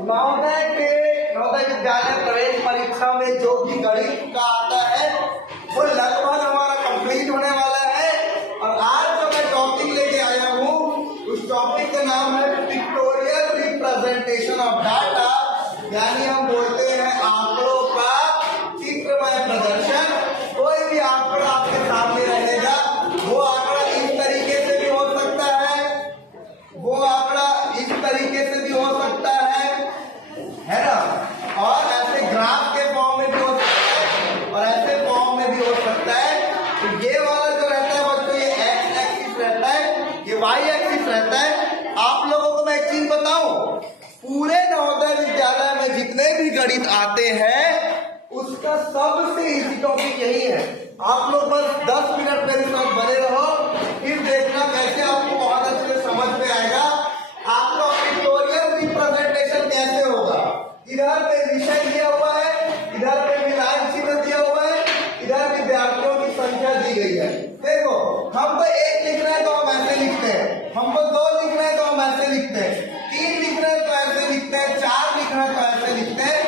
नवोदय विद्यालय प्रवेश परीक्षा में जो भी गणित का आता है वो लगभग हमारा कंप्लीट होने वाला है। और आज जो मैं टॉपिक लेके आया हूँ उस टॉपिक का नाम है पिक्टोरियल रिप्रेजेंटेशन ऑफ डाटा, यानी हम बोलते हैं आंकड़ों का चित्रमय प्रदर्शन। कोई भी आंकड़ा आपके सामने रहेगा, वो आंकड़ा इस तरीके से भी हो सकता है, वो आंकड़ा इस तरीके से भी हो सकता है ना, और ऐसे ग्राफ के फॉर्म में भी हो सकता है और ऐसे फॉर्म में भी हो सकता है। तो ये वाला जो रहता है बच्चों, ये एक्स एक्सिस रहता है, ये वाई एक्सिस रहता है। आप लोगों को मैं एक चीज बताऊं, पूरे नवोदय विद्यालय में जितने भी गणित आते हैं उसका सबसे इजी टॉपिक यही है। आप लोग बस 10 मिनट मेरे साथ बने रहो, फिर देखना कैसे आपको बहुत अच्छे से समझ में आएगा आपका पिक्टोरियल रिप्रेजेंटेशन कैसे होगा। इधर पे विषय दिया हुआ है, इधर पे मिलान चिन्ह दिया हुआ है, इधर विद्यार्थियों की संख्या दी गई है। देखो, हमको 1 लिखना है तो हम ऐसे लिखते हैं, हमको 2 लिखना है तो हम ऐसे लिखते हैं, 3 लिखना है तो ऐसे लिखते हैं, 4 लिखना है तो ऐसे लिखते हैं,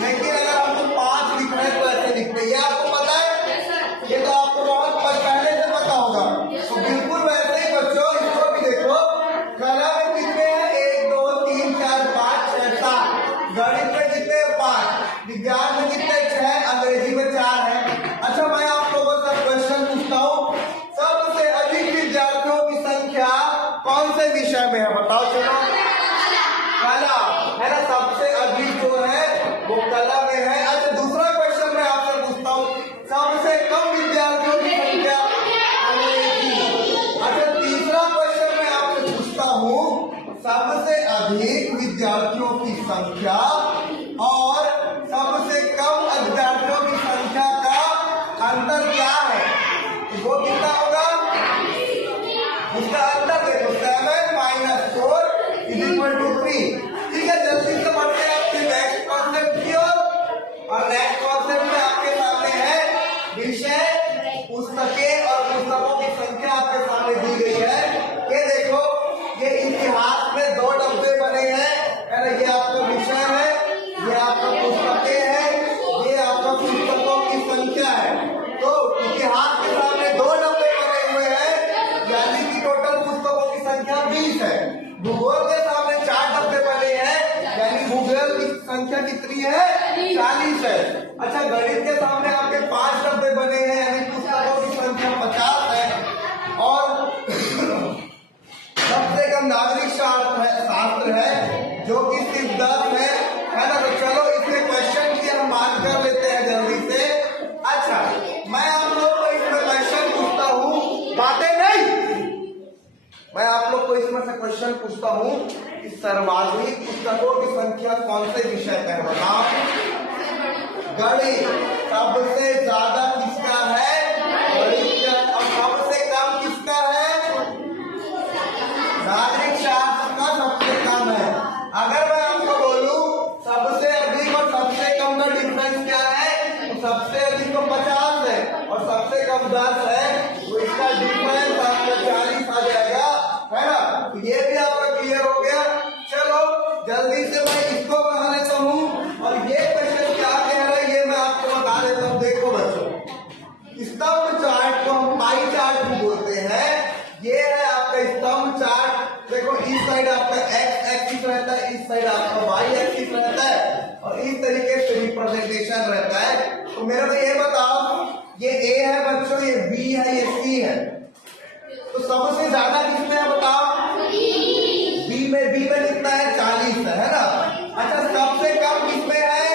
लेकिन अगर हमको 5 लिखना है तो ऐसे लिखते हैं। ये आपको पता है? ये तो आपको बहुत पहले से पता होगा। तो बिल्कुल वैसे ही बच्चों इसको भी देखो, कला में कितने हैं? 1 2 3 4 5 6 7, गणित में कितने? 5, विज्ञान में कितने? 6, अंग्रेजी में 4 है। अच्छा, मैं आप लोगों से क्वेश्चन पूछता हूँ, सबसे अधिक विद्यार्थियों की संख्या कौन से विषय में है? बताओ चलो। कला है ना, सबसे अधिक जो है वो कला में है। अच्छा, दूसरा क्वेश्चन मैं आपसे पूछता हूँ, सबसे कम विद्यार्थियों की संख्या अंग्रेजी। अच्छा, तीसरा क्वेश्चन मैं आपसे पूछता हूँ, सबसे अधिक विद्यार्थियों की संख्या और सबसे कम विद्यार्थियों की संख्या का अंतर क्या है? वो कितना होगा? उसका अंतर देखो, 7 - 4 = 3। ठीक है, जल्दी से बढ़ते हैं आपके नेक्स्ट कॉन्सेप्ट की ओर। और नेक्स्ट कॉन्सेप्ट में आपके सामने है विषय, पुस्तकें और पुस्तकों की संख्या आपके सामने दी गई है। ये देखो, ये इतिहास में 2 डब्बे बने हैं, ये आपका विषय है, ये आपका पुस्तकें है, ये आपका पुस्तकों की संख्या है। तो इतिहास के सामने 2 डब्बे बने हुए हैं, यानी कि टोटल पुस्तकों की संख्या 20 है। भूगोल के सामने 4 डब्बे बने हैं, यानी भूगोल की संख्या कितनी है? 40 है। अच्छा, गणित के सामने आपके 5 डब्बे बने हैं, यानी पुस्तकों की संख्या 50 है। और सबसे कम नागरिक शास्त्र है जो कि सिर्फ 10 है ना। तो चलो इसके क्वेश्चन की हम बात कर लेते हैं जल्दी से। अच्छा, मैं आप लोग को इसमें क्वेश्चन पूछता हूँ, बातें नहीं, मैं आप लोग को इसमें से क्वेश्चन पूछता हूँ कि सर्वाधिक पुस्तकों की संख्या कौन से विषय का है? बताओ। गणित सबसे ज्यादा किसका है? गणित का। और सबसे कम किसका है? नागरिक शास्त्र का सबसे कम है। अगर मैं आपको बोलूं सबसे अधिक और सबसे कम का डिफरेंस क्या है, तो सबसे अधिक तो 50 है और सबसे कम 10 है, तो इसका डिफरेंस आपका 40 आ जाएगा, है ना। तो ये भी आपका क्लियर हो गया। चलो जल्दी से मैं इसको बना लेता हूँ, और ये क्वेश्चन क्या कह रहा है ये मैं आपको बता देता हूँ। देखो बच्चों, स्तंभ चार्ट को हम पाई चार्ट भी बोलते हैं। ये है आपका स्तंभ चार्ट। देखो, इस साइड आपका एक्स एक्सिस रहता है, इस साइड आपका वाई एक्सिस रहता है, और इस तरीके से रिप्रेजेंटेशन रहता है। तो मेरे को ये बताओ, ये ए है बच्चों, ये बी है, ये सी है, तो सबसे ज्यादा किसमें है बताओ? बी में कितना है? 40 है ना। अच्छा, सबसे कम किसमें है?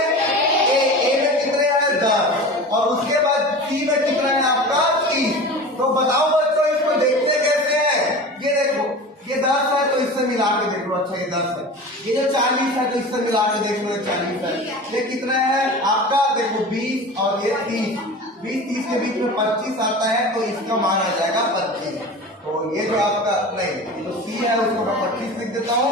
ए में कितने हैं? 10, और उसके बाद सी में कितना है आपका? 30। तो बताओ बच्चों, इसको देखते कैसे हैं? ये देखो, ये 10 है तो इससे मिला के देख लो। अच्छा, ये 10 है, ये जो 40 है तो इससे मिला के देख लो, ये 40 है। ये कितना है आपका? देखो 20 और ये 30, 20-30 के बीच में 25 आता है, तो इसका मान आ जाएगा 25। तो ये जो आपका नहीं, ये जो सी है उसको मैं 25 लिख देता हूँ।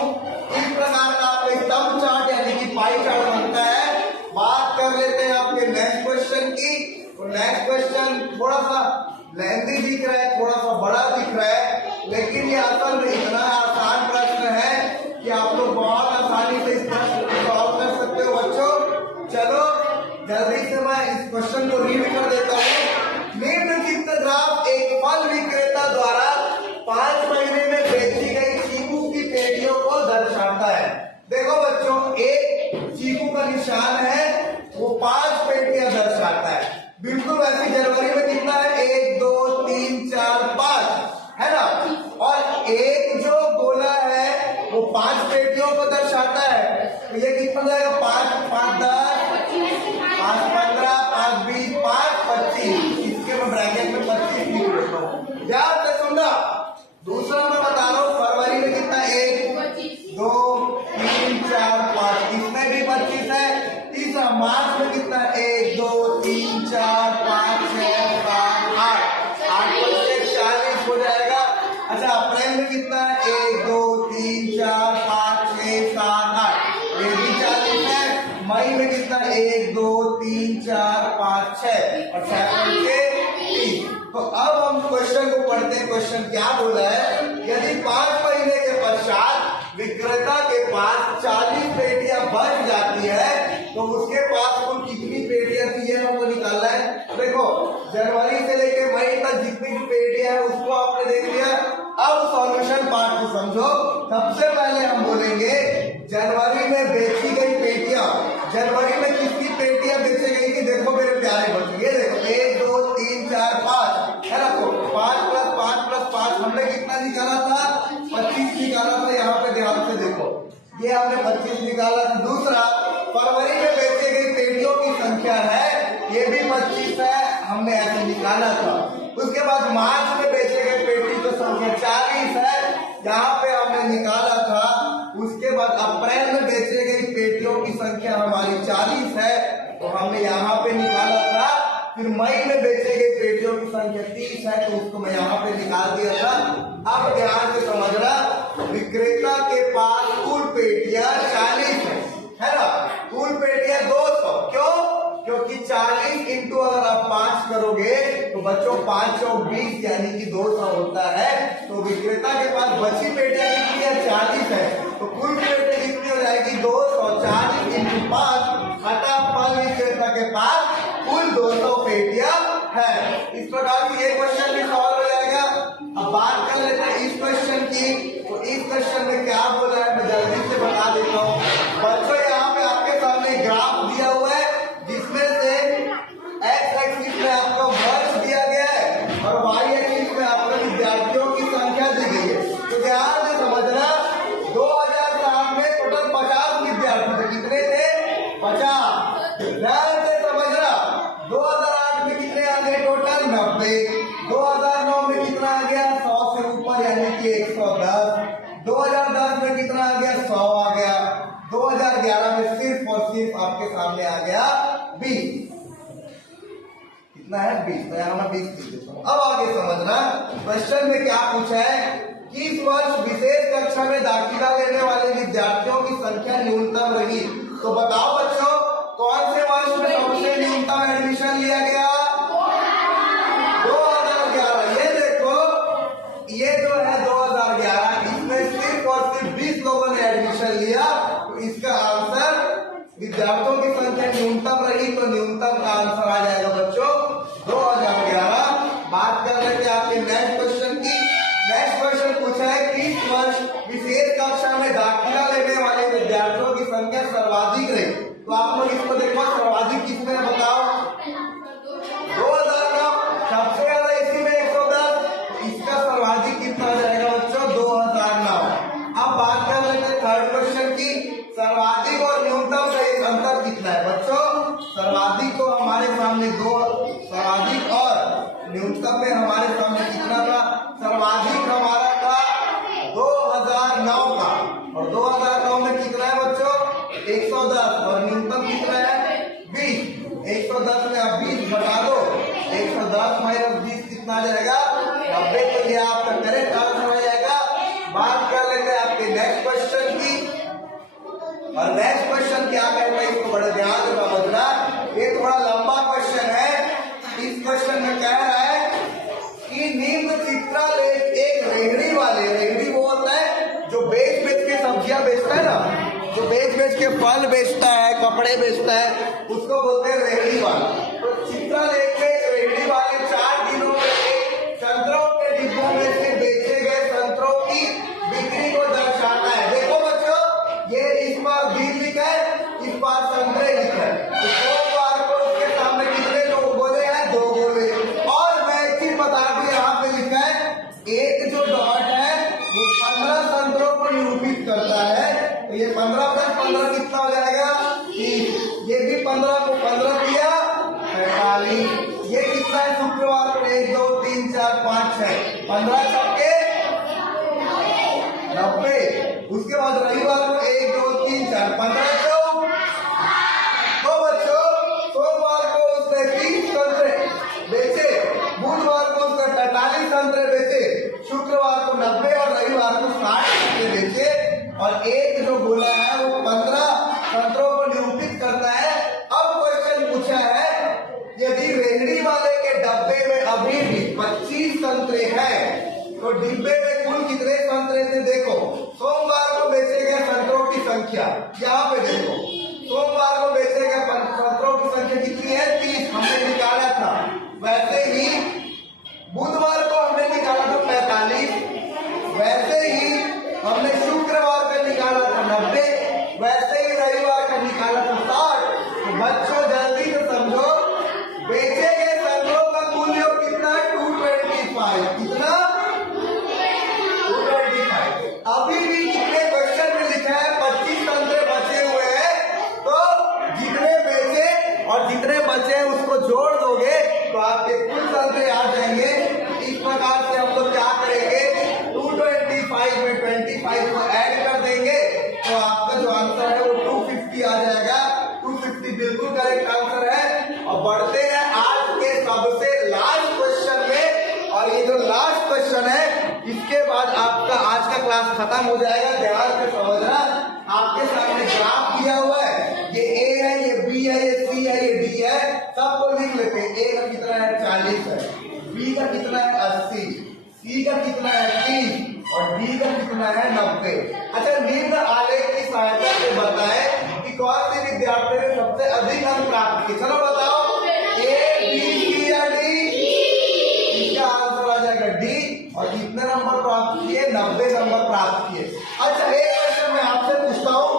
इस प्रकार का आपका स्तंभ चार्ट यानी कि पाई चार्ट बनता है। बात कर लेते हैं आपके नेक्स्ट क्वेश्चन की। तो नेक्स्ट क्वेश्चन थोड़ा सा लेंथी दिख रहा है, थोड़ा सा बड़ा दिख रहा है, लेकिन ये असल में इतना आसान प्रश्न है कि आप लोग बहुत आसानी से इस प्रश्न को रीड कर देता हूँ। निम्नलिखित ग्राफ एक फल विक्रेता द्वारा 5 महीने में बेची गई चीकू की पेटियों को दर्शाता है। देखो बच्चों, एक चीकू का निशान है, वो 5 पेटियां दर्शाता है। बिल्कुल वैसे जनवरी में कितना है, 1 2 3 4 5 है ना। और एक जो गोला है वो 5 पेटियों को दर्शाता है। तो ये कितना जाएगा, 5 5 10 5 15 5 20 5 25। इसके मैं ब्रैकेट में 25 लिख देता हूँ, ध्यान से सुनना। दूसरा मैं बता रहा हूँ, फरवरी में कितना, 1 2 3 4 5, इसमें भी 25 है। तीसरा मार्च में कितना, 1 2 3 4 5 6 7 8 40 हो जाएगा। अच्छा, अप्रैल में कितना है, 1 2 3 4 5 6 7 8, ये भी 40 है। मई में कितना, 1 2 3 4 5 6 और 7 के 3। तो अब हम क्वेश्चन को पढ़ते हैं। क्वेश्चन क्या बोला है, यदि 5 महीने के पश्चात विक्रेता के पास 40 पेटियां बच जाती है तो उसके पास कुल कितनी पेटियां थी, ये हमको निकालना है। देखो, जनवरी से लेकर मई तक जितनी भी पेटियां है उसको आपने देख लिया। अब सॉल्यूशन पार्ट को समझो। सबसे पहले हम बोलेंगे जनवरी में बेची गई पेटियां। जनवरी में कितनी पेटियां बेची गई थी, देखो मेरे प्यारे बच्चों, ये देखो 1 2 3 4 5 है ना। तो 5 + 5 हमने कितना निकाला था, 25 निकाला था। यहाँ पे ध्यान से देखो, ये हमने 25 निकाला था। दूसरा, फरवरी में बेची गई पेटियों की संख्या है, ये भी 25 है, हमने ऐसे निकाला था। उसके बाद मार्च में बेचे गए पेटी की संख्या 40 है, यहाँ पे हमने निकाला था। उसके बाद अप्रैल में बेचे गई पेटियों की संख्या हमारी 40 है, तो हमने यहाँ पे निकाला था। फिर मई में बेचे गए पेटियों की संख्या 30 है, तो उसको मैं यहाँ पे निकाल दिया था। अब ध्यान से समझना, विक्रेता के पास कुल पेटियां 40 है ना। कुल पेटियां 200, क्यों, क्योंकि 40 इंटू अगर आप 5 करोगे तो बच्चों 5 चौक 20 यानी कि 200 होता है। तो विक्रेता के पास बची पेटियां कितनी है, 40 है। तो कुल पेटियां कितनी हो जाएगी, 240 इंटू 5 अतः फल विक्रेता के पास कुल 200 पेटियां है। इस प्रकार की ये क्वेश्चन भी सॉल्व हो जाएगा। अब बात कर लेते हैं इस क्वेश्चन की। तो इस क्वेश्चन में क्या बोला है मैं जल्दी से बता देता हूँ बच्चों। यहाँ पे आपके सामने ग्राफ दिया हुआ है जिसमें से एक्स एक्सिस में आपको वर्ष दिया गया है और वाई एक्सिस में आपको विद्यार्थियों की संख्या दी गई है। तो ध्यान से समझना, 2007 में टोटल 50 विद्यार्थी थे। कितने थे, 50। ध्यान से समझना, 2008 में कितने आ गए, टोटल 90। 2009 में कितना आ गया, 100 से ऊपर यानी कि 110। 2010 में कितना आ गया, 100 आ गया। 2011 में सिर्फ और सिर्फ आपके सामने आ गया 20। कितना है, 20। तो यहाँ मैं 20 लिख देता हूँ। अब आगे समझना, क्वेश्चन में क्या पूछा है कि इस वर्ष विशेष कक्षा में दाखिला लेने वाले विद्यार्थियों की संख्या न्यूनतम रही। तो बताओ बच्चों, कौन से वर्ष में सबसे न्यूनतम एडमिशन लिया गया, 2011। ये देखो, ये जो है 2011, इसमें सिर्फ और सिर्फ 20 लोगों ने एडमिशन लिया। तो इसका आंसर, विद्यार्थियों की संख्या न्यूनतम रही तो न्यूनतम का आंसर आ जाएगा बच्चों 2011। बात कर रहे थे आपके नेक्स्ट क्वेश्चन की। नेक्स्ट क्वेश्चन पूछा है कि इस वर्ष विशेष कक्षा में दाखिला लेने वाले विद्यार्थियों की संख्या सर्वाधिक रही। तो आप लोग इसको देखो, सर्वाधिक किसमें है बताओ, 2009। सबसे ज्यादा इसी में 110, तो इसका सर्वाधिक कितना आ जाएगा बच्चों, 2009। अब बात कर लेते हैं थर्ड क्वेश्चन की। सर्वाधिक और न्यूनतम का एक अंतर कितना है बच्चों। सर्वाधिक को हमारे सामने सर्वाधिक और न्यूनतम में हमारे सामने कितना था, सर्वाधिक हमारा था 2009 का, और 2009 में कितना है बच्चों, 110। और न्यूनतम कितना है, 20। 110 में आप 20 घटा दो, 110 माइनस 20 कितना आ जाएगा, 90। तो ये आपका करेक्ट आंसर आ जाएगा। बात कर लेते हैं आपके नेक्स्ट क्वेश्चन की। और नेक्स्ट क्वेश्चन क्या कहता है, इसको बड़े ध्यान से समझना। ये थोड़ा लंबा क्वेश्चन है। इस क्वेश्चन में कह रहा है कि निम्न चित्रालेख एक रेहड़ी वाले, रेहड़ी वो होता है जो बेच के सब्जियां बेचता है ना, जो बेच के फल बेचता है, कपड़े बेचता है, उसको बोलते हैं रेहड़ी वाला। तो चित्रा लेके रेहड़ी वाले 4 दिनों में संतरों के डिब्बों में से बेचे गए संतरों की बिक्री को दर्शाता है। देखो बच्चों, ये इस बार बीज लिखा है, इस बार संतरे लिखा है। तो सोमवार को उसके सामने कितने लोग बोले हैं? 2 बोले। और मैं एक चीज बता दूं, यहाँ पे लिखा है एक जो डॉट है वो 15 संतरों को निरूपित करता है। तो ये 15 + 15 कितना हो जाएगा? 30। ये भी 15 को 15 किया 45। ये कितना है? शुक्रवार को 1 2 3 4 5 6 15 सबके 90। उसके बाद रविवार को 1 2 3 4 15 तो बच्चों सोमवार को उसने 30 संतरे बेचे, बुधवार को उसने 43 संतरे बेचे, शुक्रवार को 90 और रविवार को 60 संतरे बेचे। और एक जो बोला है वो 15 संतरों को निरूपित करता है। अब क्वेश्चन पूछा है, यदि रेहड़ी वाले के डब्बे में अभी भी 25 संतरे हैं तो डिब्बे में कुल कितने संतरे थे? देखो, सोमवार को बेचे गए संतरों की संख्या यहाँ पे देखो, सोमवार को बेचे गए संतरों की संख्या कितनी है? 30 हमने निकाला था। वैसे ही बुधवार को हमने निकाला था 45, वैसे ही हमने शुक्रवार का निकाला था 90, वैसे ही रविवार का निकाला था 60। तो बच्चों जल्दी से समझो, बेचे गए संतरों का मूल्य कितना है? 225। कितना? 225। अभी भी कितने क्वेश्चन में लिखा है 25 संतरे बचे हुए हैं, तो जितने बेचे और जितने बचे हैं उसको जोड़ दोगे तो आपके कुल संतरे आ जाएंगे। इस प्रकार से हम लोग क्या करेंगे? 225 में 25 को ऐड कर देंगे तो आपका जो आंसर है वो 250 आ जाएगा। 250 बिल्कुल करेक्ट आंसर है। और बढ़ते हैं आज के सबसे लास्ट क्वेश्चन में, और ये जो लास्ट क्वेश्चन है इसके बाद आपका आज का क्लास खत्म हो जाएगा। ध्यान से समझना, आपके सामने ग्राफ दिया हुआ है, ये ए है, ये बी है, ये सी है, ये डी है, सबको लिख लेते हैं। ए का कितना है? 40 है, बी का कितना है? 80, सी का कितना है? 30 और डी का कितना है? 90। अच्छा, निम्न आलेख की सहायता से बताएं कि कौन से विद्यार्थी ने सबसे अधिक अंक प्राप्त किए। चलो बताओ, ए, बी, सी या डी? इसका आंसर आ जाएगा डी। और कितने नंबर प्राप्त किए? 90 नंबर प्राप्त किए। अच्छा, एक क्वेश्चन मैं आपसे पूछता हूँ,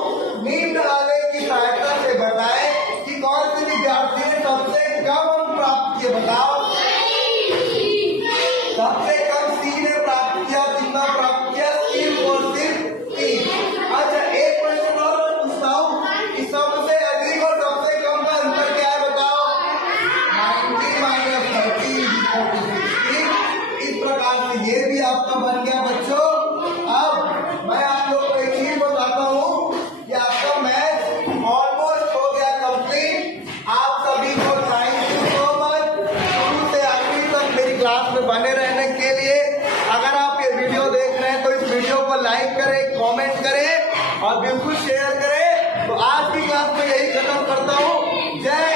निम्न आलेख की सहायता से बताएं कि कौन से विद्यार्थी ने सबसे कम अंक प्राप्त किए? बताओ। सबसे कम सी ने प्राप्त किया। कितना प्राप्त किया? सिर्फ और सिर्फ 3। अच्छा, एक क्वेश्चन और पूछता हूँ कि सबसे अधिक और सबसे कम का अंतर क्या है? बताओ। 90 - 30 = 60। इस प्रकार से ये भी आपका बन गया बच्चों। अब मैं आप लोग को एक चीज बताता हूँ कि आपका मैथ ऑलमोस्ट हो गया कंप्लीट। आप सभी को थैंक यू सो मच, शुरू से आखिर तक मेरी क्लास में बने रहने के लिए। अगर आप ये वीडियो देख रहे हैं तो इस वीडियो को लाइक करें, कमेंट करें और बिल्कुल शेयर करें। तो आज की क्लास में यही खत्म करता हूँ। जय